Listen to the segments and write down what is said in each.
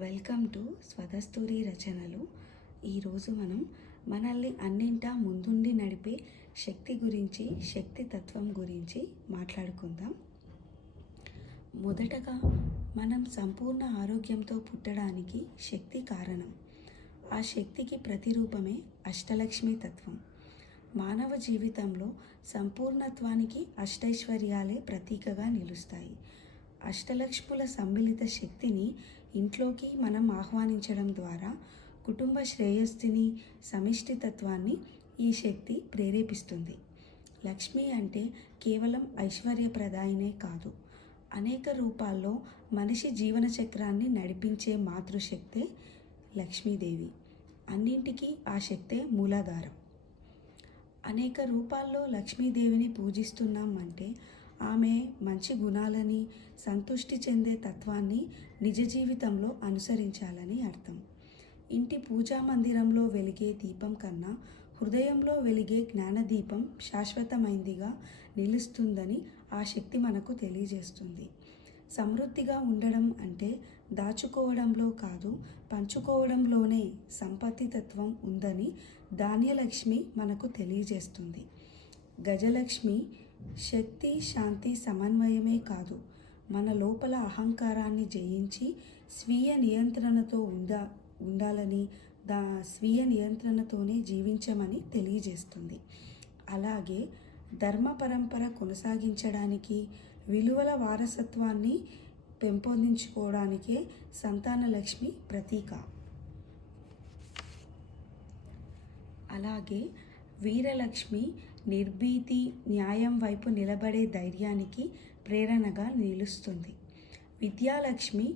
Welcome to స్వదస్తూరి రచనలు. ఈరోజు మనం మనల్ని అన్నింటా ముందుండి నడిపే శక్తి గురించి, శక్తి తత్వం గురించి మాట్లాడుకుందాం. మొదటగా మనం సంపూర్ణ ఆరోగ్యంతో పుట్టడానికి శక్తి కారణం. ఆ శక్తికి ప్రతిరూపమే అష్టలక్ష్మి తత్వం. మానవ జీవితంలో సంపూర్ణత్వానికి అష్టైశ్వర్యాలే ప్రతీకగా నిలుస్తాయి. అష్టలక్ష్ముల సమ్మిళిత శక్తిని ఇంట్లోకి మనం ఆహ్వానించడం ద్వారా కుటుంబ శ్రేయస్సుని, సమిష్టితత్వాన్ని ఈ శక్తి ప్రేరేపిస్తుంది. లక్ష్మి అంటే కేవలం ఐశ్వర్యప్రదాయినే కాదు, అనేక రూపాల్లో మనిషి జీవన చక్రాన్ని నడిపించే మాతృశక్తే లక్ష్మీదేవి. అన్నింటికీ ఆ శక్తే మూలాధారం. అనేక రూపాల్లో లక్ష్మీదేవిని పూజిస్తున్నాం అంటే ఆమె మంచి గుణాలని, సంతృష్టి చెందే తత్వాన్ని నిజ జీవితంలో అనుసరించాలని అర్థం. ఇంటి పూజా మందిరంలో వెలిగే దీపం కన్నా హృదయంలో వెలిగే జ్ఞానదీపం శాశ్వతమైందిగా నిలుస్తుందని ఆ శక్తి మనకు తెలియజేస్తుంది. సమృద్ధిగా ఉండడం అంటే దాచుకోవడంలో కాదు, పంచుకోవడంలోనే సంపత్తి తత్వం ఉందని ధాన్యలక్ష్మి మనకు తెలియజేస్తుంది. గజలక్ష్మి శక్తి, శాంతి సమన్వయమే కాదు, మన లోపల అహంకారాన్ని జయించి స్వీయ నియంత్రణతో ఉండాలని, స్వీయ నియంత్రణతోనే జీవించమని తెలియజేస్తుంది. అలాగే ధర్మ పరంపర కొనసాగించడానికి, విలువల వారసత్వాన్ని పెంపొందించుకోవడానికే సంతానలక్ష్మి ప్రతీక. అలాగే వీరలక్ష్మి నిర్భీతి, న్యాయం వైపు నిలబడే ధైర్యానికి ప్రేరణగా నిలుస్తుంది. విద్యాలక్ష్మి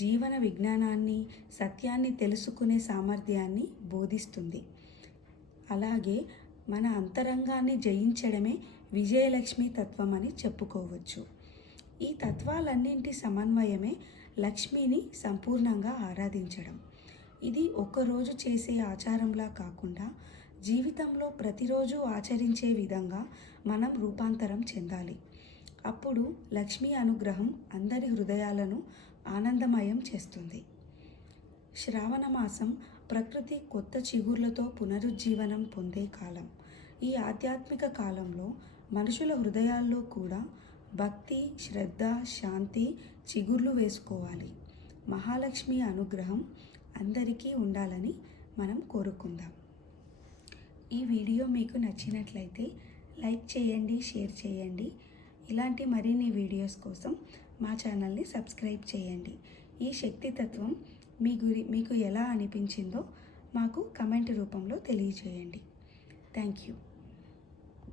జీవన విజ్ఞానాన్ని, సత్యాన్ని తెలుసుకునే సామర్థ్యాన్ని బోధిస్తుంది. అలాగే మన అంతరంగాన్ని జయించడమే విజయలక్ష్మి తత్వం అని చెప్పుకోవచ్చు. ఈ తత్వాలన్నింటి సమన్వయమే లక్ష్మిని సంపూర్ణంగా ఆరాధించడం. ఇది ఒక్కరోజు చేసే ఆచారంలా కాకుండా జీవితంలో ప్రతిరోజు ఆచరించే విధంగా మనం రూపాంతరం చెందాలి. అప్పుడు లక్ష్మీ అనుగ్రహం అందరి హృదయాలను ఆనందమయం చేస్తుంది. శ్రావణ మాసం ప్రకృతి కొత్త చిగుర్లతో పునరుజ్జీవనం పొందే కాలం. ఈ ఆధ్యాత్మిక కాలంలో మనుషుల హృదయాల్లో కూడా భక్తి, శ్రద్ధ, శాంతి చిగుర్లు వేసుకోవాలి. మహాలక్ష్మి అనుగ్రహం అందరికీ ఉండాలని మనం కోరుకుందాం. ఈ వీడియో మీకు నచ్చినట్లయితే లైక్ చేయండి, షేర్ చేయండి. ఇలాంటి మరిన్ని వీడియోస్ కోసం మా ఛానల్ని సబ్స్క్రైబ్ చేయండి. ఈ శక్తితత్వం మీకు ఎలా అనిపించిందో మాకు కమెంట్ రూపంలో తెలియజేయండి. Thank you.